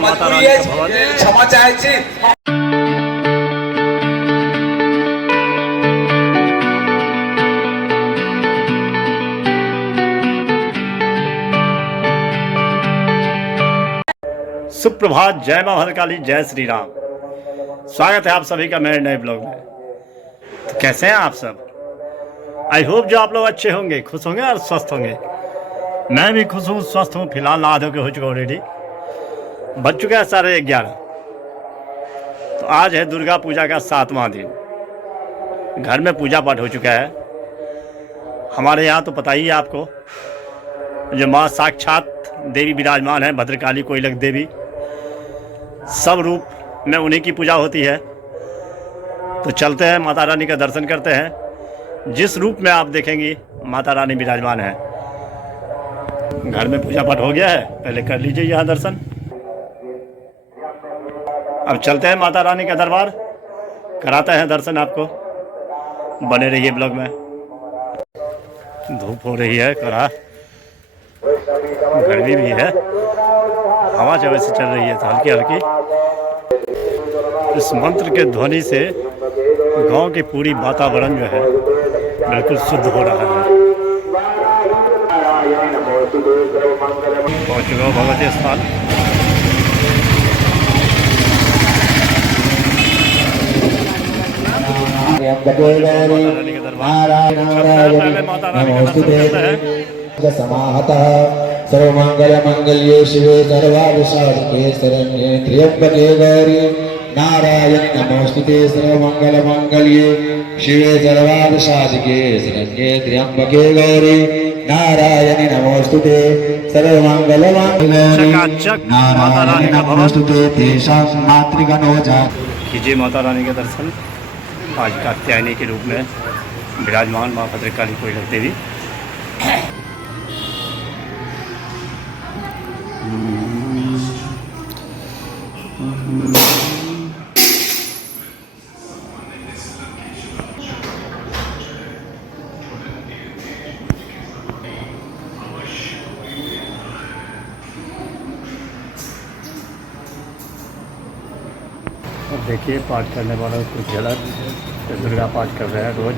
माता रानी का भवन। क्षमा चाहे सुप्रभात, जय मां भद्रकाली, जय श्री राम। स्वागत है आप सभी का मेरे नए ब्लॉग में। तो कैसे हैं आप सब? आई होप जो आप लोग अच्छे होंगे, खुश होंगे और स्वस्थ होंगे। मैं भी खुश हूँ, स्वस्थ हूँ। फिलहाल नहा धो के हो चुका ऑलरेडी। बज चुका है 11:30। तो आज है दुर्गा पूजा का 7वां दिन। घर में पूजा पाठ हो चुका है हमारे यहाँ। तो पता ही है आपको, जो माँ साक्षात देवी विराजमान है, भद्रकाली कोयलख देवी, सब रूप में उन्हीं की पूजा होती है। तो चलते हैं, माता रानी का दर्शन करते हैं। जिस रूप में आप देखेंगी माता रानी विराजमान है। घर में पूजा पाठ हो गया है, पहले कर लीजिए यहाँ दर्शन। अब चलते हैं माता रानी का दरबार, कराते हैं दर्शन आपको। बने रहिए ब्लॉग में। धूप हो रही है, कड़ा गर्मी भी है, हवा जब से चल रही है तो हल्की हल्की। इस मंत्र के ध्वनि से गांव की पूरी वातावरण जो है बिल्कुल शुद्ध हो रहा है। पहुँच चुका हूँ भगवती स्थान। समाहतः सर्वमंगल मंगल्ये शिवे सर्वाभिषादिके शरण्ये त्र्यंबके गौरी नारायण नमोस्तुते। सर्वमंगल मंगल्ये शिवे सर्वाभिषादिके शरण्ये त्र्यंबके गौरी नारायण नमोस्तुते। सर्वमंगल मंगल्ये नारायण नमोस्तुते। तेषां मातृगणो जा। कीजिए माता रानी के दर्शन। आज कात्यायनी के रूप में विराजमान माँ भद्रकाली कोयलख देवी। देखिए पाठ करने वालों को झलक, दुर्गा पाठ कर रहे हैं रोज।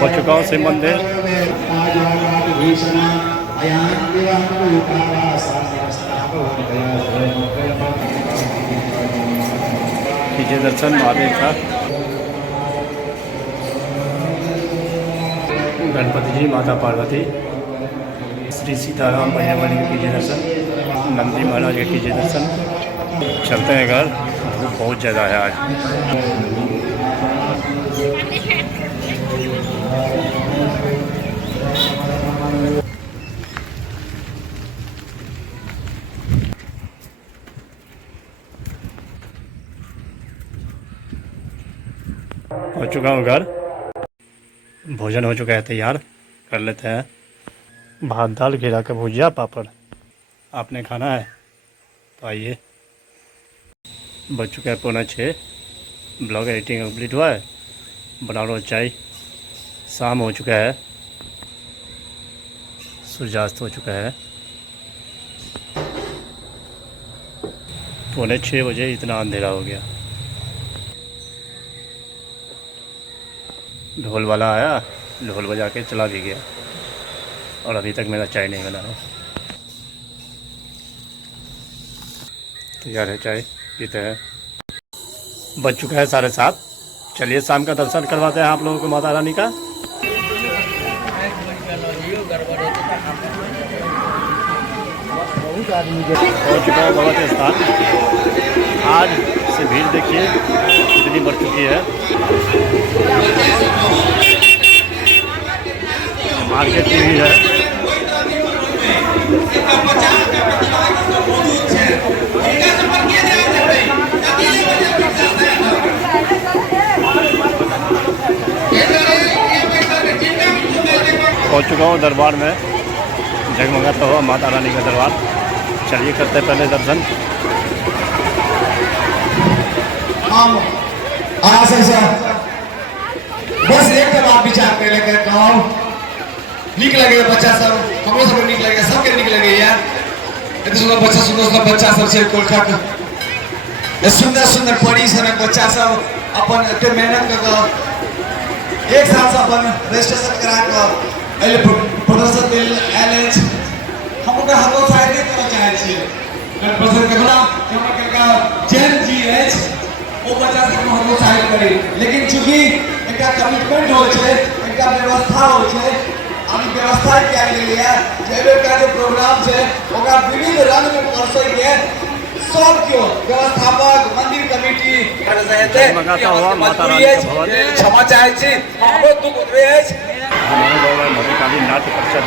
हो चुका हूँ शिव मंदिर। कीजिए दर्शन महादेव का। गणपति जी, माता पार्वती, श्री सीताराम भैया वाली के कीजिए दर्शन। नंदी महाराज के कीजिए दर्शन। चलते हैं घर, धूप बहुत ज़्यादा है आज। हो चुका हूँ घर। भोजन हो चुका है तैयार, कर लेते हैं। भात दाल घेरा का भुजिया पापड़। आपने खाना है तो आइए। बज चुका है 5:45। ब्लॉग एडिटिंग कंप्लीट हुआ है। बना लो चाय। शाम हो चुका है, सूर्यास्त हो चुका है। 5:45 बजे इतना अंधेरा हो गया। ढोल वाला आया, ढोल बजा के चला भी गया। और अभी तक मेरा चाय नहीं बना है। तैयार है चाय, पीते हैं। बज चुका है 7:30। चलिए शाम का दर्शन करवाते हैं आप लोगों को माता रानी का। हो चुका है भगवती स्थान। आज से भीड़ देखिए कितनी बढ़ चुकी है। मार्केट की भी है। पहुंच चुका हूँ दरबार में, जगमगाता हुआ माता रानी का दरबार। चलिए करते हैं पहले दर्शन। बस एक बात विचार कर लेकर गाँव निक लगेगा, बच्चा सब हमरो सब निक लगेगा, सबके निक लगेगा यार। इतना सुंदर बच्चा सब से कोलकाता सुंदर सुंदर परी सब बच्चा सब अपन एते मेहनत कर एक साल से अपन रजिस्ट्रेशन करा कर एले प्रदर्शन दिल एलएच हम ओकरा हतोत्साहित करना चाहे छियै। प्रदर्शन करना हमर का जैन जीएच ओ बच्चा सब हम हतोत्साहित करी, लेकिन चूंकि एकटा कमिटमेंट होय छै, एकटा व्यवस्था होय छै, हम व्यवस्था क्या लिया जेबे का जो प्रोग्राम छै ओकरा विविध रंग में परसै के सब क्यों व्यवस्थापक मंदिर कमेटी क्षमा चाहे छी, हमरो दुख उठबे अछि। भद्रकाली नाट्य परिषद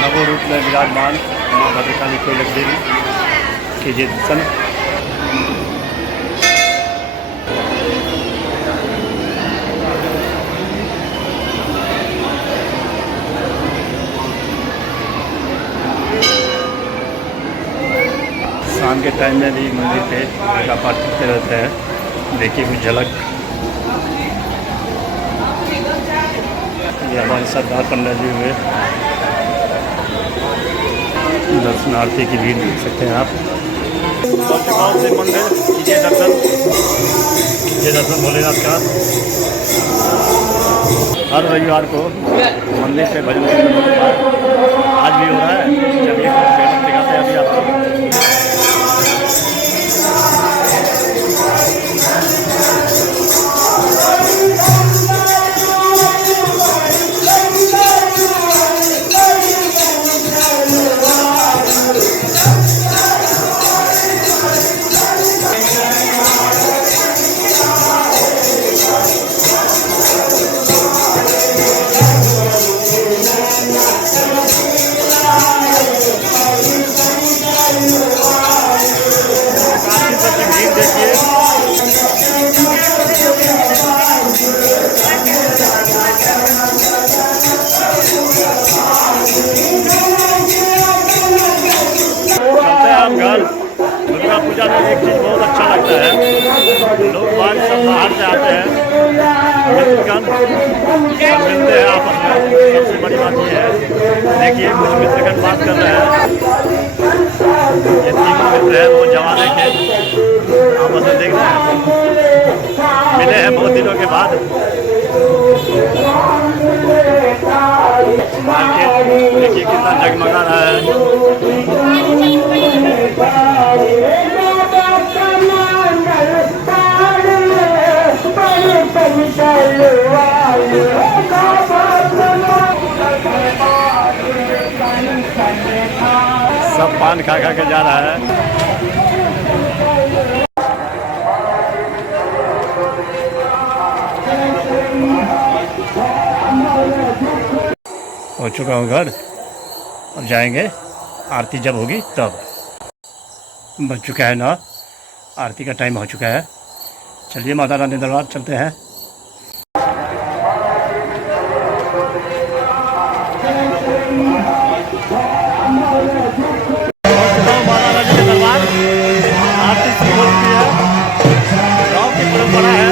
नवो रूप में विराजमान माँ भद्रकाली कोयलक देवी कीजिए दर्शन। शाम के टाइम में भी मंदिर पे पूजा पाठ करते रहते हैं। देखिए कुछ झलक। ये हमारे सरदार पंडित जी हुए, दर्शनार्थी की भीड़ देख सकते हैं आप। से मंदिर कीजिए दर्शन, कीजिए दर्शन भोलेनाथ का। हर रविवार को मंदिर पे भजन कीर्तन होता है, आज भी हो रहा है। चलिए दिखाते हैं अभी आपको। दुर्गा पूजा में एक चीज़ बहुत अच्छा लगता है, लोग बाहर सब बाहर से आते हैं, मित्रगण सब मिलते हैं आपस में। सबसे बड़ी बात ये है, देखिए कुछ मित्रगण बात कर रहे हैं। ये तीनों मित्र हैं वो जवाने के, आपस में देख रहे हैं, मिले हैं बहुत दिनों के बाद। देखिए कितना जगमगा रहा है। सब पान खा खा के जा रहा है। हो चुका हूँ घर, अब जाएंगे आरती जब होगी तब। बज चुका है ना, आरती का टाइम हो चुका है। चलिए माता रानी दरबार चलते हैं। माता रानी के दरबार आरती शुरू हो चुकी है। गाँव की परंपरा है,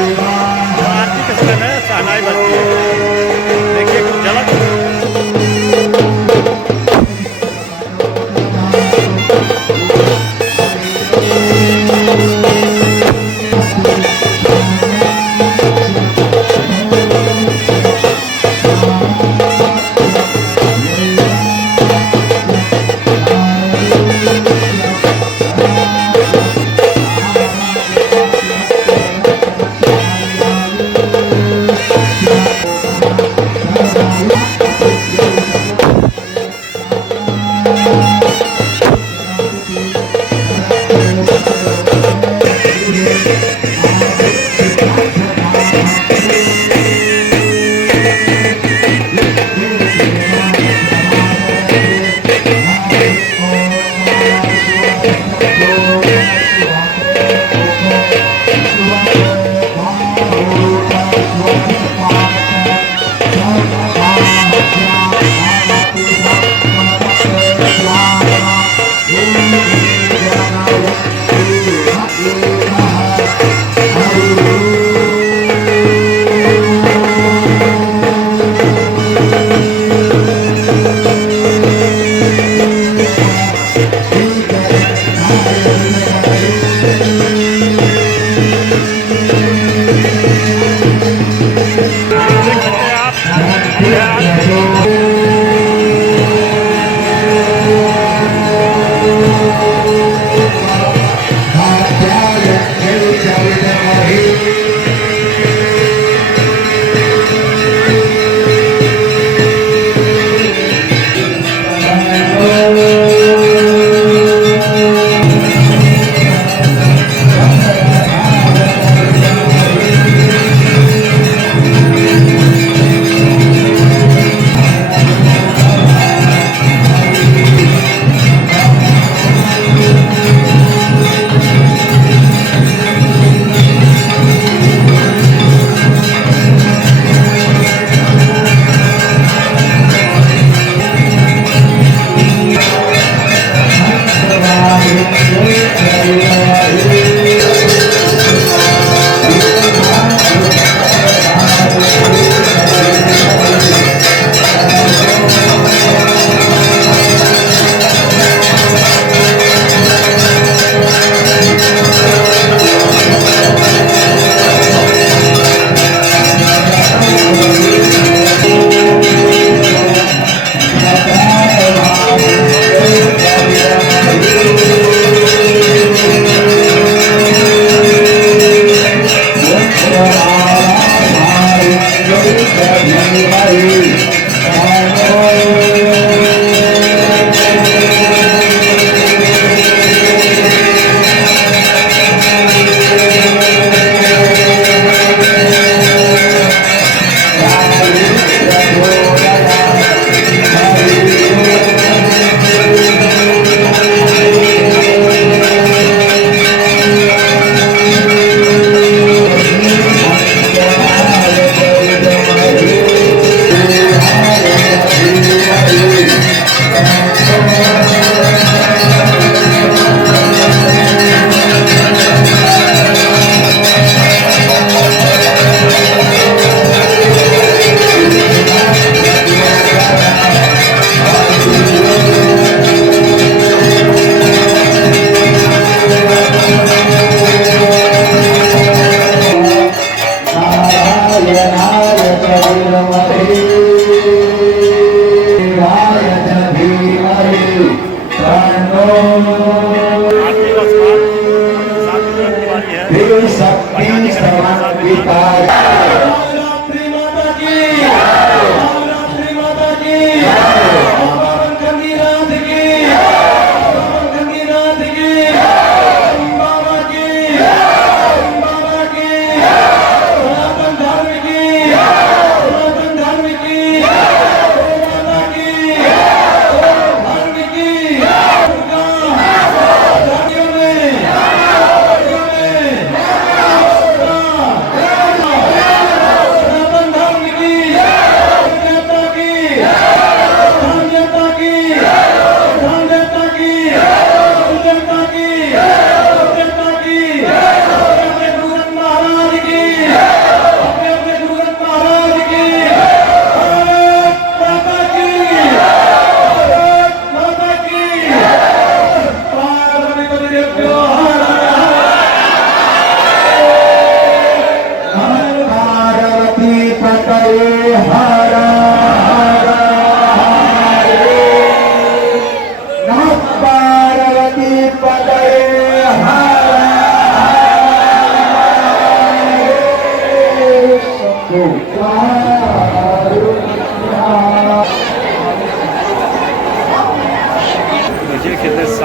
आरती के समय में सहनाई बजती है। देखिए कुछ झलक।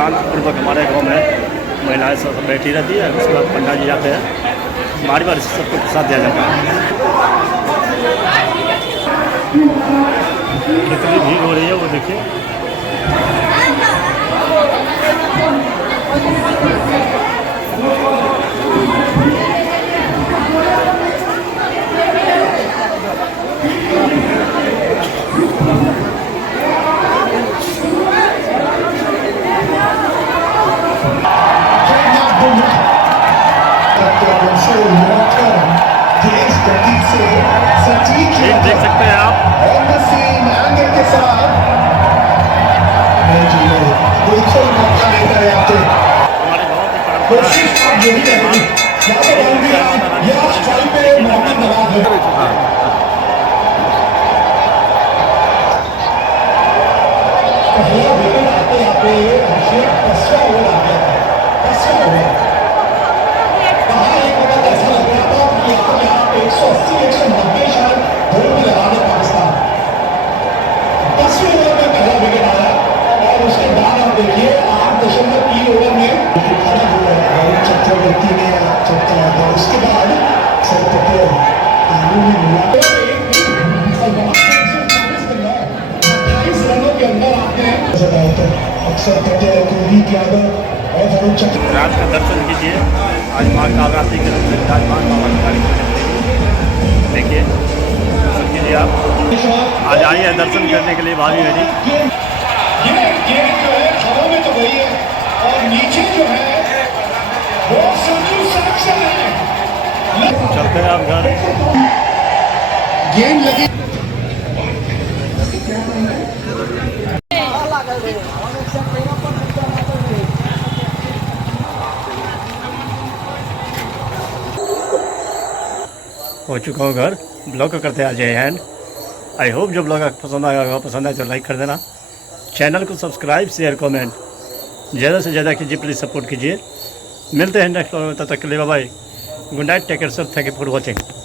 शांतिपूर्वक हमारे गांव में महिलाएं सब बैठी रहती है। उसके बाद पंडा जी जाते हैं, बारी बारी से सबको प्रसाद दिया जाता है। कितनी भीड़ हो रही है वो देखिए। देख सकते हैं आप हमारे गाँव की परंपरा है। उसके बाद सर पटेल रनों के अंदर आते हैं अक्सर पटेल कुलदीप यादव और वरुण चक्र रात का दर्शन कीजिए। आज माँ कालरात्रि के रूप में विराजमान बाबा की कार्यक्रम देखिए, दर्शन कीजिए आप। आज आई है दर्शन करने के लिए भाभी मेरी। ये जो है हवा में तो गई है और नीचे जो है वो सेक्शन है। चलते हैं आप घर। गेम लगी हो चुका हूँ घर। ब्लॉग का करते हैं आज एंड। आई होप जो ब्लॉग पसंद आया होगा, पसंद आए तो लाइक कर देना, चैनल को सब्सक्राइब शेयर कमेंट ज़्यादा से ज़्यादा कीजिए, प्लीज़ सपोर्ट कीजिए। मिलते हैं नेक्स्ट ब्लॉग में, तब तक के लिए bye bye, good night, take care sir, thank you for watching.